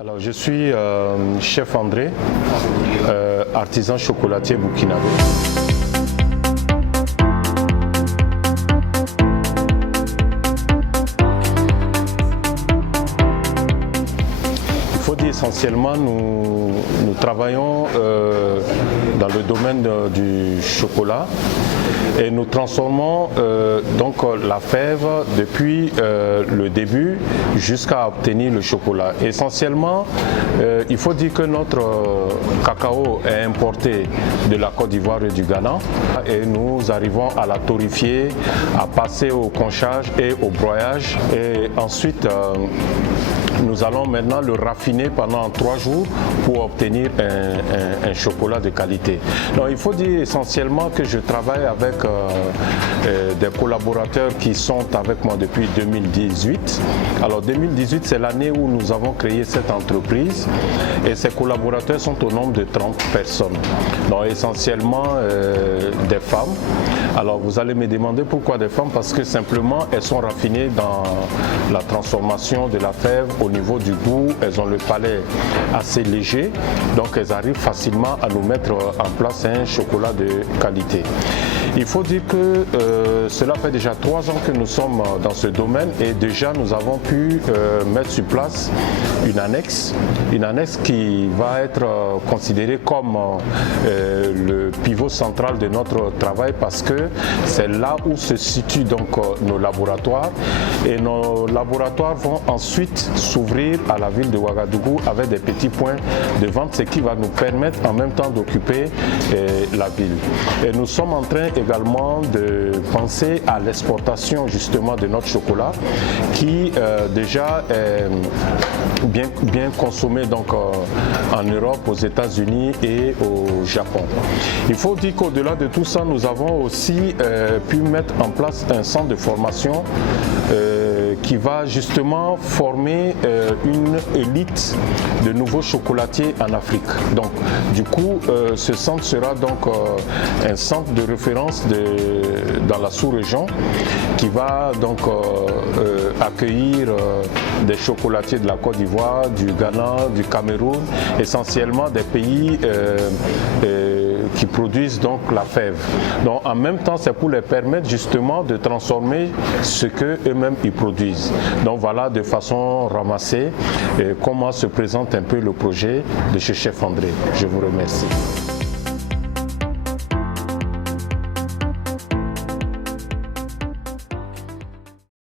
Alors, je suis chef André, artisan chocolatier burkinabé. Il faut dire essentiellement, nous travaillons dans le domaine du chocolat et nous transformons donc la fève depuis le début jusqu'à obtenir le chocolat. Essentiellement, il faut dire que notre cacao est importé de la Côte d'Ivoire et du Ghana et nous arrivons à la torréfier, à passer au conchage et au broyage et ensuite nous allons maintenant le raffiner pendant 3 jours pour obtenir un chocolat de qualité. Donc, il faut dire essentiellement que je travaille avec des collaborateurs qui sont avec moi depuis 2018. Alors 2018, c'est l'année où nous avons créé cette entreprise et ces collaborateurs sont au nombre de 30 personnes. Donc essentiellement des femmes. Alors vous allez me demander pourquoi des femmes, parce que simplement elles sont raffinées dans la transformation de la fève au niveau du goût, elles ont le palais assez léger, donc elles arrivent facilement à nous mettre en place un chocolat de qualité. Il faut dire que cela fait déjà 3 ans que nous sommes dans ce domaine et déjà nous avons pu mettre sur place une annexe qui va être considérée comme le pivot central de notre travail parce que c'est là où se situent donc nos laboratoires et nos laboratoires vont ensuite s'ouvrir à la ville de Ouagadougou avec des petits points de vente, ce qui va nous permettre en même temps d'occuper la ville. Et nous sommes en train également de penser à l'exportation justement de notre chocolat qui déjà est bien consommé donc en Europe, aux États-Unis et au Japon. Il faut dire qu'au-delà de tout ça, nous avons aussi pu mettre en place un centre de formation qui va justement former une élite de nouveaux chocolatiers en Afrique. Donc du coup, ce centre sera donc un centre de référence dans la sous-région qui va donc accueillir des chocolatiers de la Côte d'Ivoire, du Ghana, du Cameroun, essentiellement des pays qui produisent donc la fève. Donc en même temps, c'est pour les permettre justement de transformer ce que eux-mêmes ils produisent. Donc voilà de façon ramassée comment se présente un peu le projet de chez Chef André. Je vous remercie.